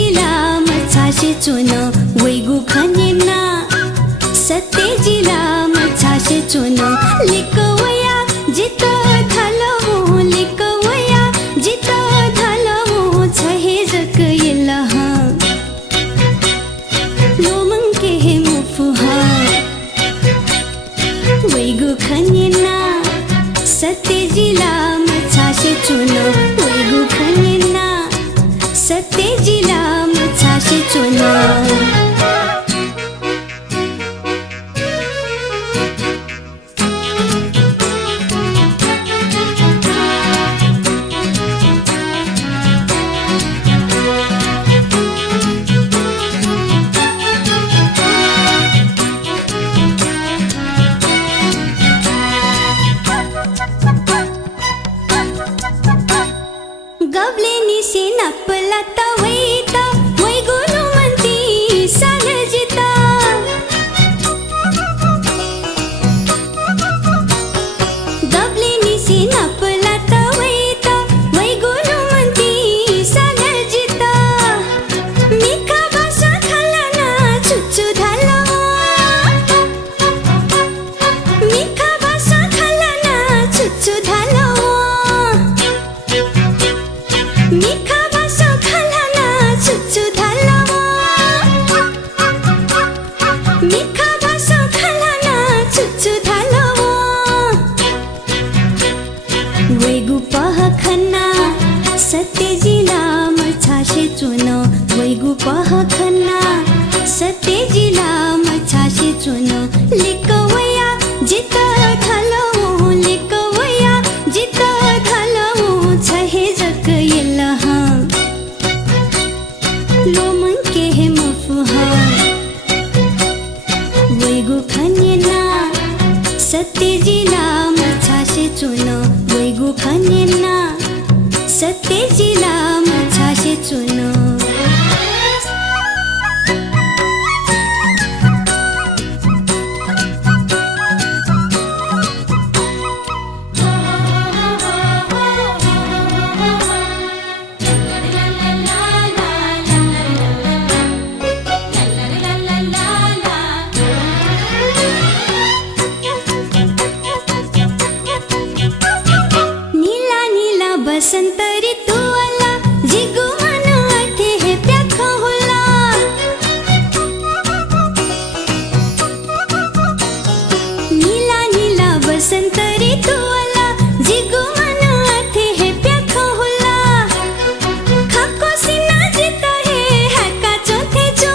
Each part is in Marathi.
सत्यजिला मछाशे चुन वैगु खनिना सत्यजिला मछाशे चुन लिकवया जित धलवो लिकवया जित धलवो छहे जक येलह लोमंके हे मुफुहा वैगु खनिना सत्यजिला मछाशे चुन वैगु खनिना सत्यजिला मछाशे चुन गवले निसे नपला तवैता वैगुनु मंती सालजिता गवले निसे नपला तवैता वैगुनु मंती सालजिता मिका भाषा खालाना चुचु धालवा मिका भाषा खालाना चुचु धालवा मिखा भाषा खालाना चुचु धालवा मिखा भाषा खालाना चुचु धालवा वैगु पहखना सत्यजिला मछाशे चुन वैगु पहखना सत्यजिला मछाशे चुन लिकवया जित धलवो लिकवया जित धलवो छहे जक येलह लोमंके हे मुफुहा वैगु खनिना सत्यजिला मछाशे चुन वैगु खनिना सत्यजिला मछाशे चुन बसंत ऋतू आला जिगु मन आथे हे प्याख होला नीला नीला बसंत ऋतू आला जिगु मन आथे हे प्याख होला खाको सिना जित हे हाका चोथे जो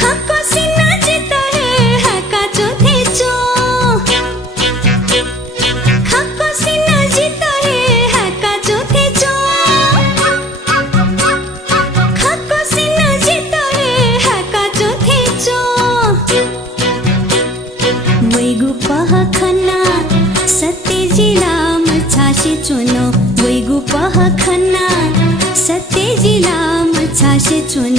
खाको सिना जित हे हाका चोथे जो खाको सिना जित हे हाका चोथे जो खाको सिना जित हे हाका चोथे जो वैगु पहखना सत्यजिला मछाशे चुन वैगु पहखना सत्यजिला मछाशे चुन